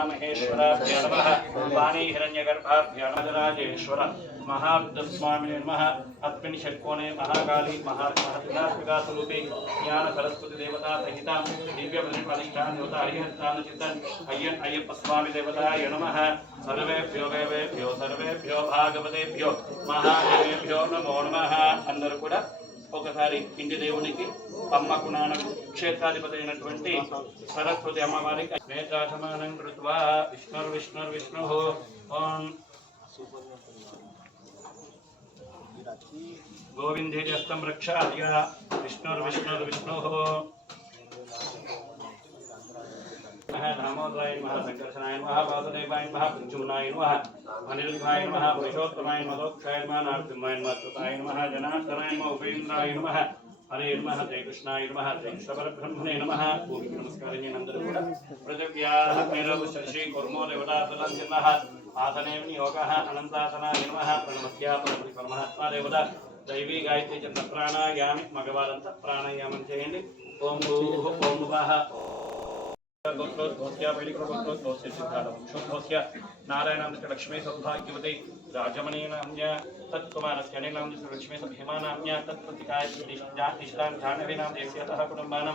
ఉమామహేశ్వరాభ్యో నమ వాణీ హిరణ్యగర్భాభ్యో నమరాజేశ్వర మహారుద్రస్వామినే నమ అస్మిన్ షట్కోణే మహాకాళి మహాత్మికా జ్ఞాన సరస్వతి దేవతా సహిత దివ్య ప్రతిష్టాన్ దేవత హరిహస్తాను చింతన్ అయ్యన్ అయ్యప్ప స్వామి దేవతాయ నమ సర్వేభ్యో వేవేభ్యో సర్వేభ్యో భాగవతేభ్యో మహాదేవేభ్యో నమో నమ అందరూ కూడా ఒకసారి ఇంటి దేవునికి అమ్మకు నాన్నకు క్షేత్రాధిపతి అయినటువంటి సరస్వతి అమ్మవారికి నేత్రాసమానం కృత్వా. విష్ణుర్ విష్ణుర్ విష్ణు. ఓం. గోవిందేజస్తం రక్షాయ. విష్ణుర్ విష్ణుర్ విష్ణు. రామోదరాయ నమ సంకర్షణాయ నమ వాసుదేవాయ నమ పంచుమనాయ నమ అనిరుద్ధాయ నమ పురుషోత్తమాయ నమ దోక్షాయ నమ నారసింహాయ నమ కృతాయ నమ జనార్దనాయ నమ ఉపేంద్రాయ నమ హరే నమ జయ కృష్ణాయ నమ జయ కృష్ణపరబ్రహ్మణే నమ భూమికి నమస్కారం చేయనందరూ కూడా పృథివ్యాః మేరవు శశి కుర్మో దేవతాతులం జన్మ ఆసనే యోగ అనంతాసనాయ నమ ప్రణమస్యా పరమతి పరమాత్మా దేవత దైవీ గాయత్రి చంద్ర ప్రాణాయామి మగవారంతా ప్రాణాయామం చేయండి ఓం భూః ఓం భువః घोष्या नारायणां लक्ष्मी सौभाग्यवती राजमणीनाम्या तत्कुमारस्यणीनां लक्ष्मी सभीमानाम्या तत्प्रतिकाय जातिष्ठान् जाह्नवीनां देस्यतः कुटुम्बानां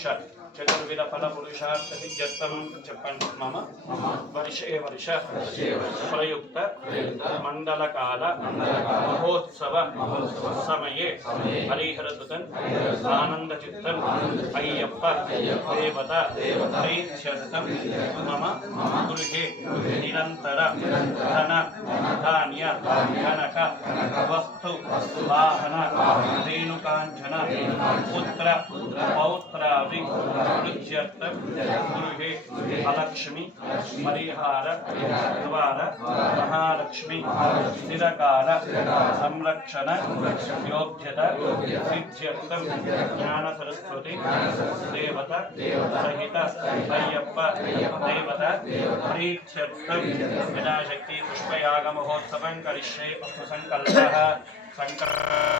check. చతుర్విధ ఫల పురుషార్థ సిద్ధ్యర్థం చెప్పండి. మమ. వర్షే వర్ష. ప్రయుక్త. మండలకాల. మహోత్సవ. సమయే. హరిహరసుతన్ ఆనంద చిత్తన్ అయ్యప్ప. దేవత. ప్రీత్యర్థం మమ. గృహే. నిరంతర. ధన. ధాన్య. కనక వస్తు. వాహన. రేణుకాంచన పుత్ర. పౌత్రాది. ಅನುಜ್ಯರ್ಥ ಗೃಹೇ ಅಲಕ್ಷ್ಮಿ ಪರಿಹಾರ ದ್ವಾರ ಮಹಾಲಕ್ಷ್ಮಿ ನಿರಕಾರ ಸಂರಕ್ಷಣ ಯೋಗ್ಯತ ಸಿದ್ಧ್ಯರ್ಥ ಜ್ಞಾನ ಸರಸ್ವತಿ ದೇವತ ಸಹಿತ ಅಯ್ಯಪ್ಪ ದೇವತ ಪ್ರೀತ್ಯರ್ಥ ವಿನಾಶಕ್ತಿ ಪುಷ್ಪಯಾಗ ಮಹೋತ್ಸವಂ ಕರಿಷ್ಯೆ ಪುಷ್ಪಸಂಕಲ್ಪ ಸಂಕಲ್ಪ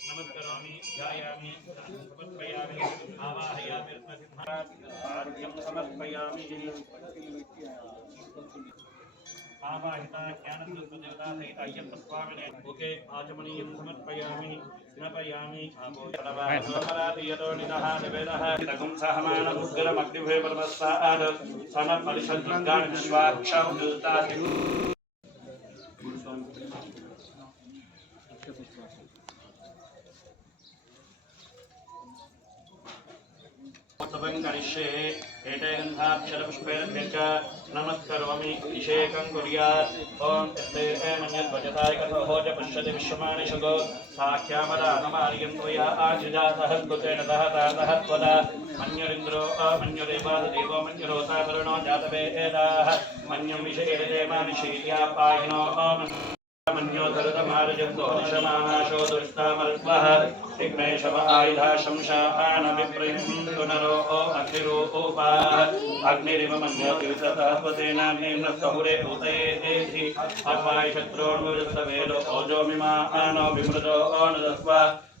नमस्करोमि ध्यायामि समर्पयामि, आवाहयामि पाद्यं समर्पयामि। आवाहिता ज्ञानसरस्वदेवता सहिता अय्यप्प स्वामिने मुखे आचमनीयं समर्पयामि स्नपयामि आमोदरातियतो निदः निवेदः। रघुं सहमानमुग्रमग्निभे परमस्तात् सनपरिषद्गाणिश्वाक्षौ करिष्ये एते गन्धाक्षरपुष्पैर्भिश्च नमस्करोमि अभिषेकं कुर्यात् ॐ तस्मै मन्यद्वजताय कथोज पश्यति विश्वमानिशतो साख्यामदानमार्यं त्वया आजुजातः कृतेन तः तातः त्वदा मन्युरिन्द्रो अमन्युरेवादेवो मन्युरोता जातवे एदाः मन्युं विषये देवानिशील्या पायिनो अमन् मन्योतरतमार्यन्तोनिशमानाशो दुष्टामल्पः तिग्मेशव आयुधा शंशापानभिप्रयुन्तु नरो अखिरोपाः अग्निरिव मन्योतिसतःपतेन भीम्नः सहुरे उतये अपायशत्रोन्मुजस्तवेलो ओजोमिमा आनो विमृतो अनुदस्व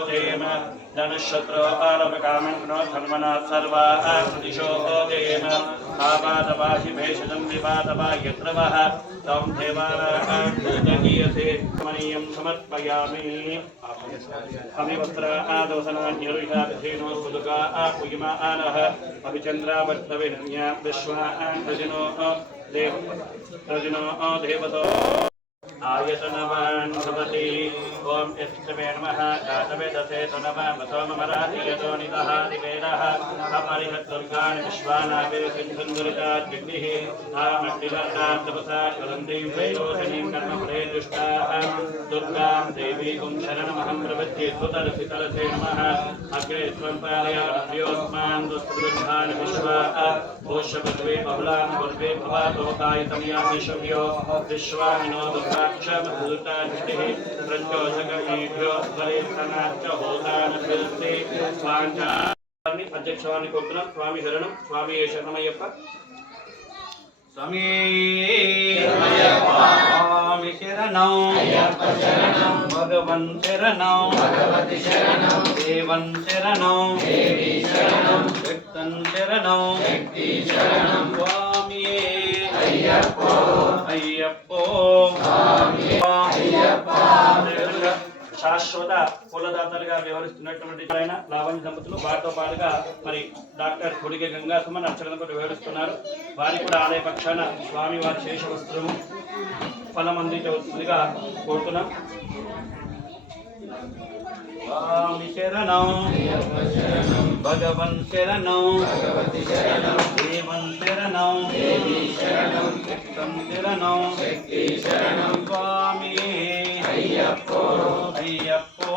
देम धनुशत्रु आरभकामग्नो धन्मना सर्वा प्रतिशो देम। आपादवाहि भेषजं यत्र वः तं मनीयं समर्पयामि। अभिवस्त्र आदोसनान्यरुहाधेनो सुदुका आपुयिमा आनः। विश्वा देवतो। आयतनवान् भवति ॐ यस्तवे नमः। दातवे दशे तु नमः। सोममराधियतो नितः। दिवेरः अपरिहद्दुर्गाणि विश्वानाभिर्सिन्धुन्दुरिताद्विग्निः तामग्निवर्णां तपसा ज्वलन्तीं वैरोहिणीं कर्मफले दुष्टाः दुर्गां देवीं शरणमहं प्रपद्ये सुतरसि तरसे नमः। अग्रे त्वं पालयोस्मान् दुष्टदुर्भान् विश्वा। भूष्यपद्वे बहुलां पूर्वे भवतोकायितं यामिषव्यो विश्वामिनो दुर्गा దుఃఖాక్షమధూతాజ్ఞిः ప్రచోదకమేభ్యో స్వరేత్తనాచ్చ హోతానభ్యస్తే స్వాంచ అధ్యక్షవాన్ని కోరుతున్నాం స్వామి శరణం స్వామి శరణమయ్యప్ప స్వామి స్వామి శరణం భగవన్ శరణం దేవన్ శరణం శరణం స్వామి అయ్యప్పో శాశ్వత కులదాతలుగా వ్యవహరిస్తున్నటువంటి ఆయన లావణ్య దంపతులు వారితో పాటుగా మరి డాక్టర్ కొడిగే గంగాసుమన్ సుమన్ కూడా వివరిస్తున్నారు వారికి కూడా ఆలయ పక్షాన స్వామి వారి శేష వస్త్రము ఫలమందించవలసిందిగా కోరుతున్నాం. స్వామి శరణం. భగవన్ శరణం. దేవన్ శరణం. వ్యక్తం శరణం. స్వామి. అయ్యప్పో. అయ్యప్పో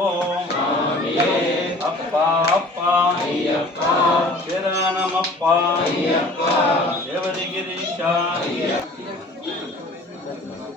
అప్ప అప్ప. అయ్యప్ప శరణమప్ప. అయ్యప్ప శివరిగిరీశ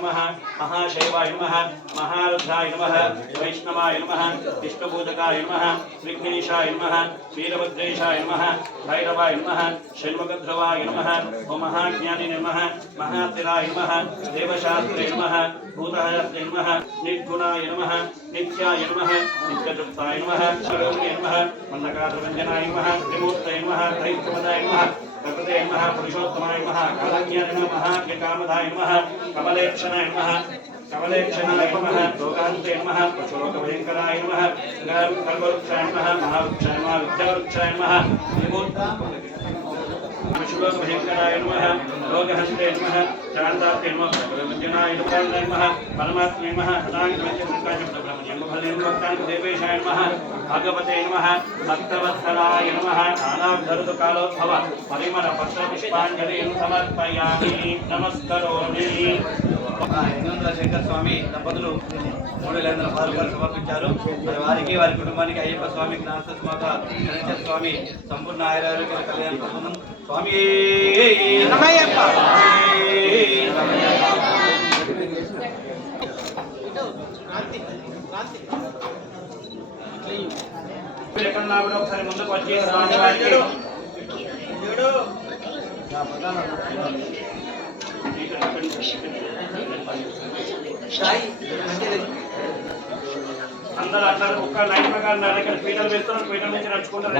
महादेवाय नमः, महाशैवाय नमः, महारुद्राय नमः, वैष्णवाय नमः विष्णुबोधकाय नमः, विघ्नेशाय नम, वीरभद्रेशाय नम, भैरवाय नमः षण्मुखध्रुवाय नमः ओ महाज्ञाने नमः महातिराय नमः, देवशास्त्रे नमः भूतहस्ते नमः, निर्गुणाय नमः, नित्याय नमः नित्यतृप्ताय नमः शरोणे नमः मन्दकाशरञ्जनाय नमः, त्रिमूर्तये नमः त्रैत्वदाय नमः प्रकृते नमः पुरुषोत्तमाय नमः कालज्ञाय नमः कामधाय नमः कमलेक्षणाय नमः कमलेक्षणाय नमः लोकान्ते नमः पशुलोकभयङ्कराय नमः कल्पवृक्षाय नमः महावृक्षाय नमः विद्यावृक्षाय नमः पशुलोकभयङ्कराय नमः लोकहन्ते नमः శాంతాత్తే నమః భగవద్జనాయ నమః పరమాత్మే నమః సదాంగమత్య బ్రహ్మణ్యం భలేన భక్తాన్ దేవేశాయ నమః భగవతే నమః భక్తవత్సలాయ నమః నానాధరుత కాలోద్భవ పరిమళ పత్ర పుష్పాంజలిం సమర్పయామి నమస్కరోమి. శంకర్ స్వామి దంపతులు మూడు వేల ఐదు వందల సమర్పించారు. మరి వారికి వారి కుటుంబానికి అయ్యప్ప స్వామి గణేశ్వర స్వామి సంపూర్ణ ఆయురారోగ్య కళ్యాణ స్వామి! మీరు కూడా ఒకసారి ముందుకు వచ్చి అందరూ అట్లా ఒక్క లైన్ ప్రకారం పీటలు వేస్తున్నారు పీటల నుంచి నడుచుకుంటారు.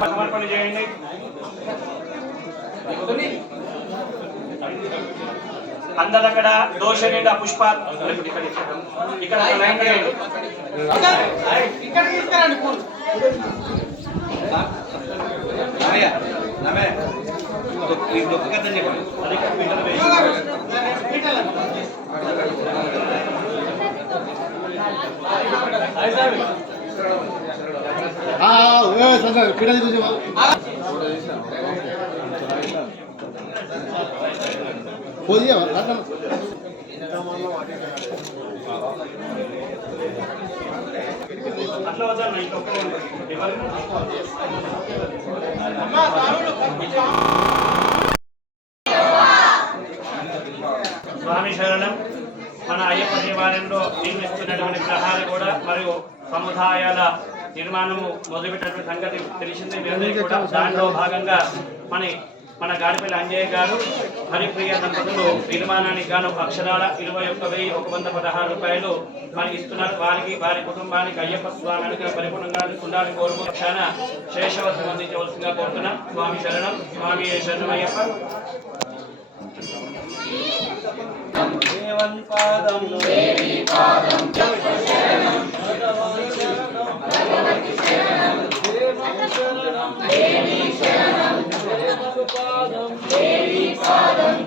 సమర్పణ చేయండి అందరు అక్కడ దోష నిండా పుష్ప ఇక్కడ లైన్ రామయ్య ఈ గొప్ప కథ చెప్పండి అది ఇక్కడ పీటలు వేయండి. పోదియా అట్లా శరణం మన అయ్యప్ప దేవాలయంలో నిర్మిస్తున్నటువంటి గ్రహాలు కూడా మరియు సముదాయాల నిర్మాణము మొదలుపెట్టినటువంటి సంగతి తెలిసింది. మీ కూడా దాంట్లో భాగంగా మన మన గాడిపల్లి అంజయ్య గారు హరిప్రియ దంపతులు నిర్మాణానికి గాను అక్షరాల ఇరవై ఒక్క వెయ్యి ఒక వంద పదహారు రూపాయలు మనకి ఇస్తున్నారు. వారికి వారి కుటుంబానికి అయ్యప్ప స్వామి అనుగ్రహ పరిపూర్ణంగా ఉండాలని కోరుకు పక్షాన శేషవస్తం అందించవలసిందిగా కోరుతున్నాం. స్వామి శరణం స్వామి శరణం అయ్యప్ప பகவான் பாதம் தேவி பாதம் சரணம் தேவி சரணம் தேவி பாதம் தேவி பாதம்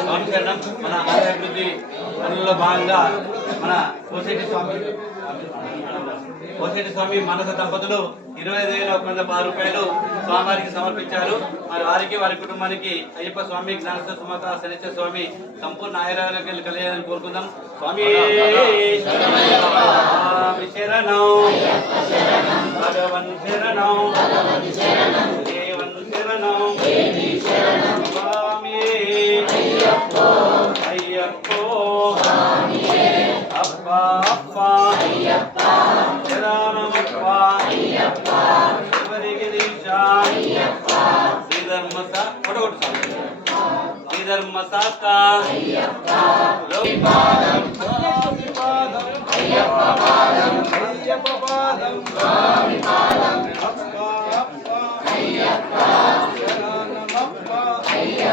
స్వామి మన అభివృద్ధి పనుల్లో భాగంగా మన కోసేటి స్వామి కోసేటి స్వామి మనస దంపతులు ఇరవై ఐదు వేల ఒక వంద పది రూపాయలు స్వామివారికి సమర్పించారు. మరి వారికి వారి కుటుంబానికి అయ్యప్ప స్వామి జ్ఞానస్థ సుమత శనిశ్చర స్వామి సంపూర్ణ ఆయురారోగ్యాలు కలియాలని కోరుకుందాం. స్వామి శరణం. భగవన్ శరణం శరణం.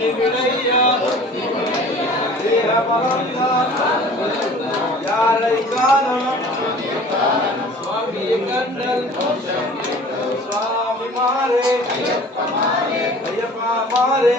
இவ்விளையா யாரை காணும் சுவாமியை கண்டல் சுவாமி மாறே ஐயப்பா மாறே